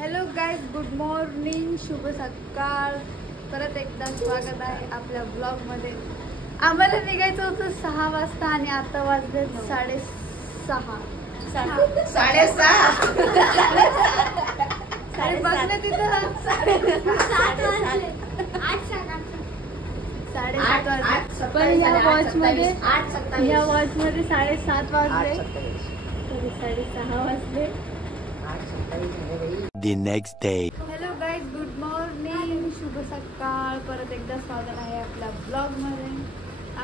Hello guys, good morning, शुभ सकाळ. परत एकदा स्वागत आहे आपल्या ब्लॉगमध्ये. आम्हाला निघायचं होतं 6 वाजता आणि आता वाजले 6:30. बसले तिथं 7:30 वाजले. पण ह्या वॉचमध्ये 7:30 वाजले, 6:30 वाजले. The next day. Hello guys, good morning, शुभ सकाळ. परत एकदा स्वागत आहे आपल्या ब्लॉगमध्ये.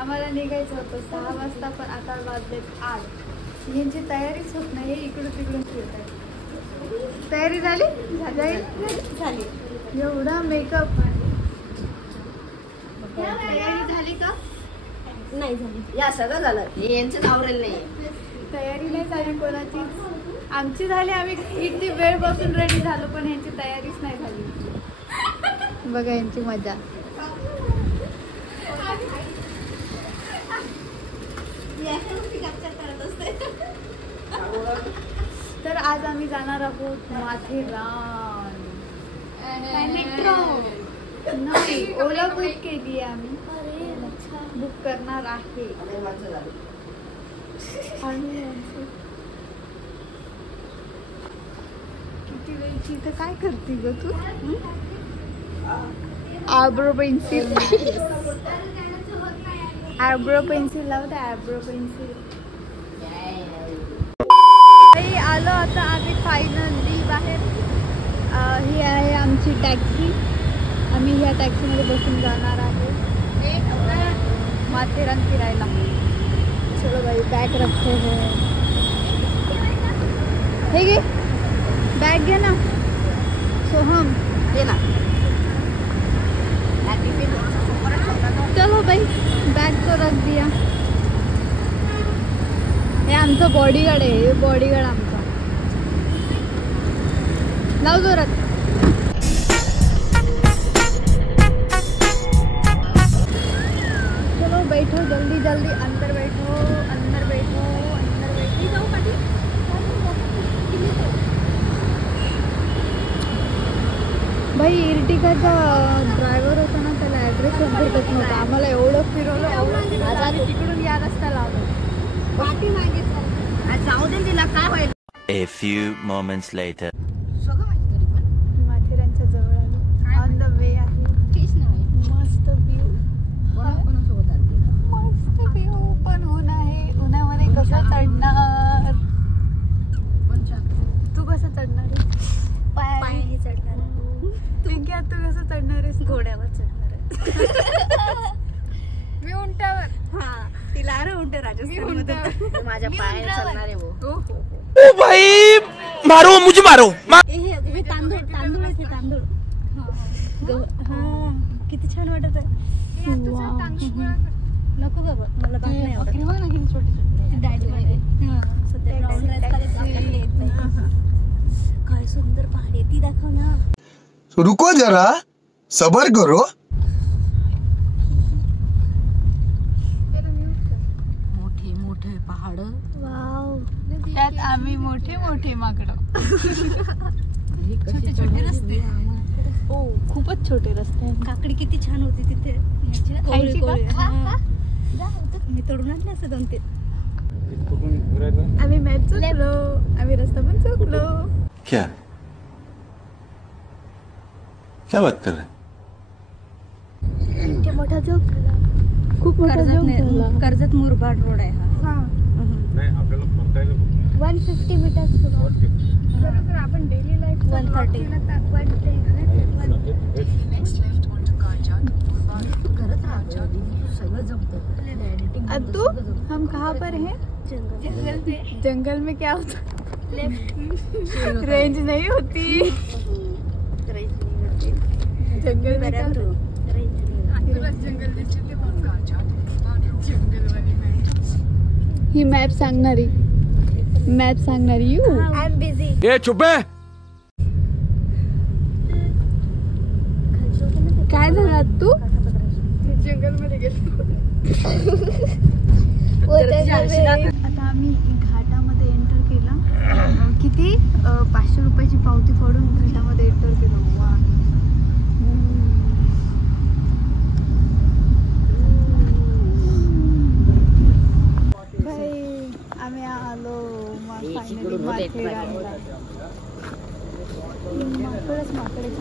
आम्हाला निघायचं होतं 6 वाजता, पण आता वाजले 8. यांची तयारीच होत नाही, इकडून तिकडून फिरत आहे. तयारी झाली? एवढा मेकअप. तयारी झाली का? नाही झाली. या सगळं झालं, यांचं आवरेल नाही. तयारी नाही झाली कोणाची. आमची झाली, आम्ही किती वेळ बसून रेडी झालो, पण यांची तयारीच नाही झाली. बघा यांची मजा. तर आज आम्ही जाणार आहोत माथेरान. नाही, ओला बुक केली आहे आम्ही. बुक करणार आहे. किती वेळची इथं काय करते ग तू? आयब्रो पेन्सिल लावते. आयब्रो पेन्सिल आलो आता आम्ही फायनली बाहेर. ही आहे आमची टॅक्सी. आम्ही ह्या टॅक्सीमध्ये बसून जाणार आहे माथेरान फिरायला. चलो भाई, बॅग रखते हैं. हे घे बैग, घे ना सोहम, दे ना. चलो भाई, बैग तो रख दिया. हे आमचं बॉडीगार्ड आहे. हे बॉडीगार्ड आमचा. लाव जोरात. चलो बैठो, जल्दी जल्दी अंदर बैठो, अंदर बैठो, अंदर बैठो. जाऊ पाठी. भाई, इर्टिगाचा ड्रायव्हर होता ना, त्याला ॲड्रेसच भेटत नव्हता. आम्हाला एवढं फिरवलं, आज तिकडून या रस्ता लावलं. पाठी मागे जाऊ दे, तिला काय होईल. A few moments later. माथेरानच्या जवळ आलो. ऑन द वे आहे. मस्त व्ह्यू. मस्त व्ह्यू, पण ऊन आहे. उन्हामध्ये कसं चढणार? तू कसं चढणार आहेस? पायी चढणार. पिंक्या, तू कसं चढणार आहेस? घोड्यावर चढणार आहे. मी उंटावर. हा, तिला अरे उंट राजस्थान माझ्या पायाने चालणार आहे वो. ओ भाई, मारो मुझे, मारो. हे तांदूळ आहे, तांदूळ. हा, किती छान वाटत आहे. नको बाबा, मला बाग नाही आवडत. काय सुंदर पहाडी आहे, ती दाखव ना. रुको जरा, सबर करो. मोठे मोठे पहाड. वाव, त्यात आम्ही मोठे मोठे माकडं. छोटे छोटे रस्ते. हो, खूपच छोटे रस्ते आहेत. काकडी किती छान होती तिथे. खायची का? हा. मी तोडून आणले असं 2-3. आम्ही मॅच चुकलो, आम्ही रस्ता पण चुकलो. क्या बात कर रहे हैं? मोठा जोक झाला. खूप मोठा जोक झाला. कर्जत मुरबाड रोड आहे हा. 150 मीटर्स बरोबर. आपण डेली लाईफ 130. सगळं जमतं. अद्दू, हम कहाँ पर हैं? जंगल पे. जंगल में क्या होता? लेफ्ट. रेंज नहीं होती. जंगल में क्या होता? ही मॅप सांगणारी. यू. I am busy. ए चुप है. काय झालं तू? जंगल मध्ये गेलो. आता आम्ही घाटामध्ये एंटर केला. किती 500 रुपयाची पावती फोडून घाटामध्ये माकडच माकडच.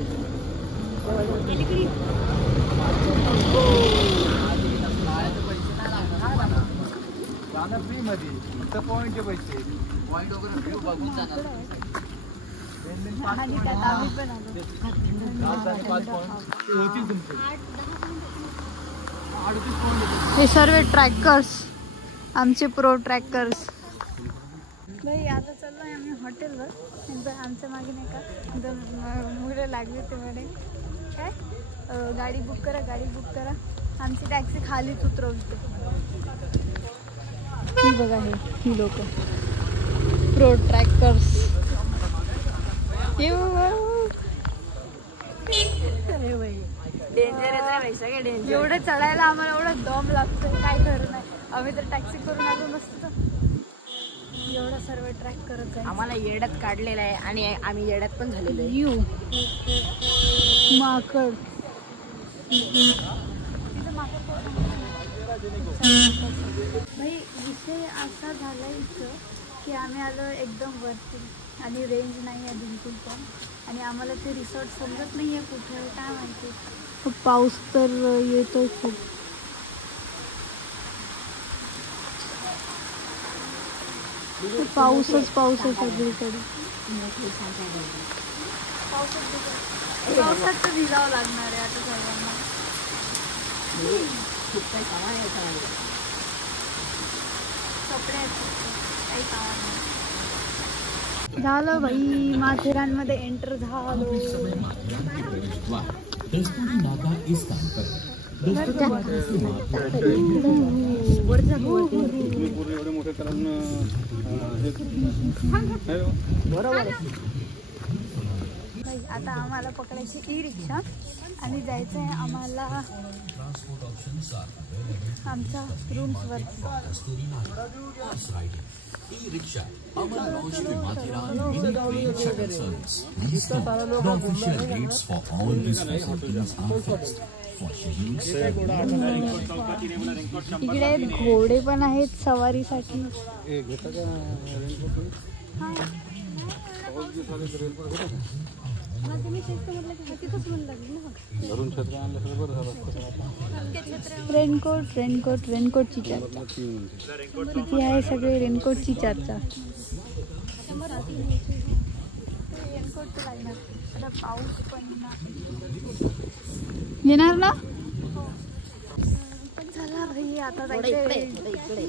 आणि त्यात आम्ही पण हे सर्व ट्रॅकर्स, आमचे प्रो ट्रॅकर्स. भाई आता चाललोय आम्ही हॉटेलवर. आमच्या मागे नाही का दोन मुलं लागली ते म्हणे काय गाडी बुक करा, गाडी बुक करा. आमची टॅक्सी खालीच उतरवते. ही बघा ही लोक प्रो ट्रॅकर्स. एवढं चढायला आम्हाला एवढं दम लागतं, काय खरं नाही. आम्ही तर टॅक्सी करून आलो नसतो. एवढा सर्व ट्रॅक करत आहे. आम्हाला येड्यात काढलेला आहे आणि आम्ही येड्यात पण झालेलो आहे. यू माकड. भाई विषय असा झाला इथं की आम्ही आलो एकदम वरती आणि रेंज नाही आहे बिलकुल पण. आणि आम्हाला ते रिसॉर्ट समजत नाही आहे कुठे आहे काय माहिती. पाऊस तर येतोय खूप. पाऊसच पाऊस आहे सगळीकडे. पावसात तर भिजावं लागणार आहे आता सर्वांना. कपडे काही काम नाही. झालं बाई, माथेरानमध्ये एंटर झालो. आता आम्हाला पकडायची ई रिक्षा आणि जायचं आहे आम्हाला आमच्या रूम्सवर. E-rickshaw, our launch to Mathiran mini train shuttle service. The official rates for all these facilities are fixed. For schedules, इकडे घोडे पण आहेत सवारीसाठी. रेनकोट रेनकोट रेनकोटची चर्चा किती आहे. सगळे रेनकोटची चर्चा. रेनकोट लागणार. आता पाऊस पण येणार ना. पण चला भाई आता जायचंय.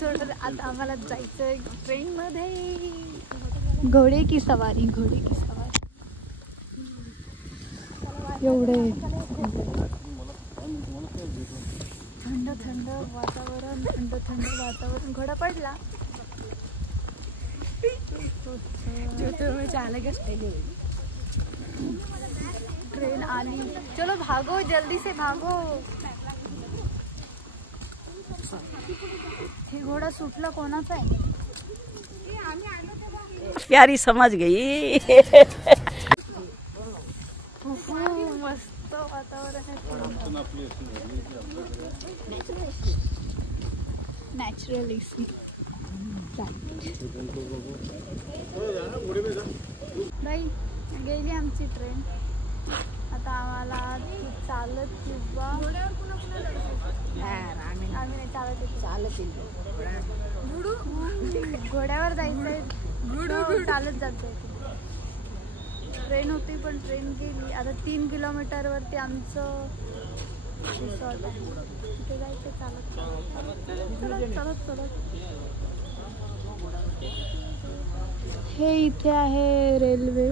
थोडं आता आम्हाला जायचंय ट्रेन मध्ये. घोडे की सवारी, घोडे की सवारी. एवढे थंड थंड वातावरण, थंड थंड वातावरण. घोडा पडला. ट्रेन आली. चलो भागो, जल्दी से भागो. हे घोडा सुटला कोणाचा आहे. प्यारी समझ गई. मस्त वातावरण आहे. Natural AC. बाई गेली आमची ट्रेन. आता आम्हाला चालत किंवा आम्ही नाही चालत घोड्यावर जायचंय. चालत जायचंय. ट्रेन होती पण ट्रेन गेली. आता 3 किलोमीटरवरती आमचं रिसॉर्ट आहे. तिथे जायचं चालत चालत चालत चालत. हे इथे आहे railway.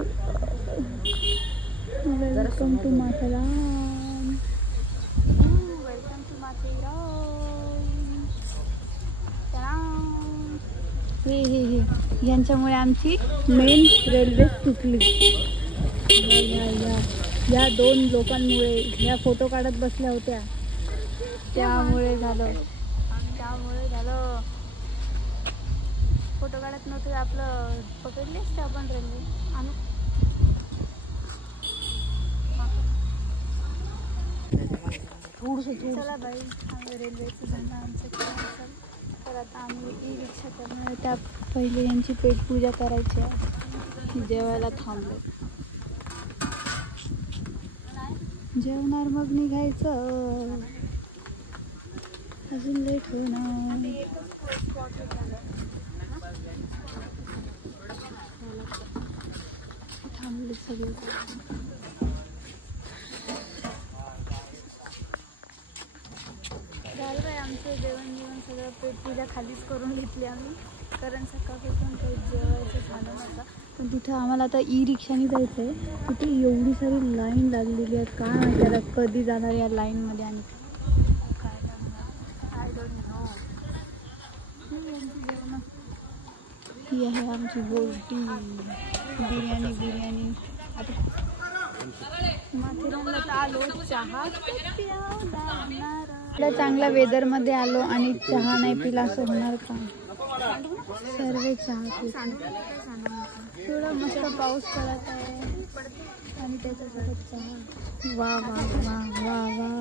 Welcome to Matheran. Welcome to Matheran. हे यांच्यामुळे आमची मेन रेल्वे तुटली. या 2 लोकांमुळे. ह्या फोटो काढत बसल्या होत्या त्यामुळे झालं. फोटो काढत नव्हते आपलं पकडलेच ते आपण रेल्वे. चला बाई, आम्ही रेल्वेचं झालं आमचं कॅन्सल. तर आता आम्ही ई रिक्षा करणार आहे. त्या पहिले यांची पेटपूजा करायची आहे. जेवायला थांबले. जेवणार मग निघायचं, अजून लेट होणार. थांबले सगळे. झालं बाई आमचं जेवण सगळं पेटीला खालीच करून घेतली आम्ही, कारण सकाळपासून काही जेवायचं झालं नव्हतं. पण तिथं आम्हाला आता ई रिक्षाने जायचं आहे. तिथे एवढी सारी लाईन लागलेली आहे, काय माहिती आता कधी जाणार या लाईनमध्ये आणि काय लागणार, आय डोंट नो. ही आहे आमची बोलटी बिर्याणी. आता माथेरानला आलो, चहा चांगल्या वेदरमध्ये आलो आणि चहा नाही पिला असं होणार का? सर्व चहा पितो. थोडा मस्त पाऊस पडत आहे आणि त्याच्यासोबत चहा. वा वा वा वा वा.